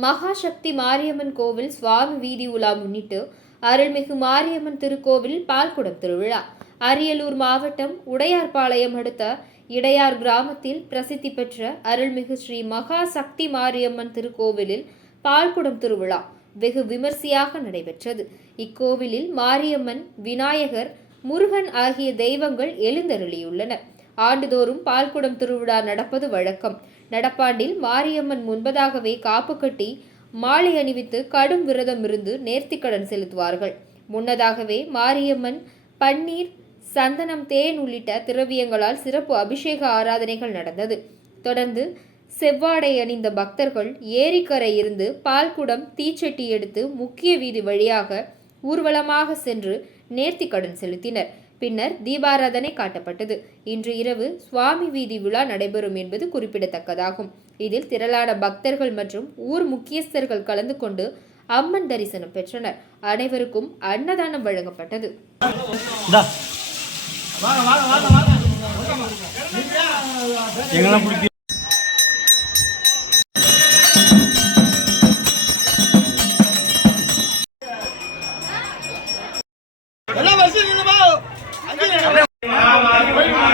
மகாசக்தி மாரியம்மன் கோவில் சுவாமி வீதி உலா முன்னிட்டு அருள்மிகு மாரியம்மன் திருக்கோவில் பால்குடம் திருவிழா அரியலூர் மாவட்டம் உடையார்பாளையம் அடுத்த இடையார் கிராமத்தில் பிரசித்தி பெற்ற அருள்மிகு ஸ்ரீ மகா சக்தி மாரியம்மன் திருக்கோவிலில் பால்குடம் திருவிழா வெகு விமர்சையாக நடைபெற்றது. இக்கோவிலில் மாரியம்மன் விநாயகர் முருகன் ஆகிய தெய்வங்கள் எழுந்தருளியுள்ளனர் ஆண்டுதோறும் பால்குடம் திருவிழா நடப்பது வழக்கம். நடப்பாண்டில் மாரியம்மன் முன்பதாகவே காப்பு கட்டி மாலை அணிவித்து கடும் விரதம் இருந்து நேர்த்திக்கடன் செலுத்துவார்கள். முன்னதாகவே மாரியம்மன் பன்னீர் சந்தனம் தேன் உள்ளிட்ட திரவியங்களால் சிறப்பு அபிஷேக ஆராதனைகள் நடந்தது. தொடர்ந்து செவ்வாடை அணிந்த பக்தர்கள் ஏரிக்கரை இருந்து பால்குடம் தீச்சட்டி எடுத்து முக்கிய வீதி வழியாக ஊர்வலமாக சென்று நேர்த்திக்கடன் செலுத்தினர். பின்னர் தீபாராதனை காட்டப்பட்டது. இன்று இரவு சுவாமி வீதி விழா நடைபெறும் என்பது குறிப்பிடத்தக்கதாகும். இதில் திரளான பக்தர்கள் மற்றும் ஊர் முக்கியஸ்தர்கள் கலந்து கொண்டு அம்மன் தரிசனம் பெற்றனர். அனைவருக்கும் அன்னதானம் வழங்கப்பட்டது.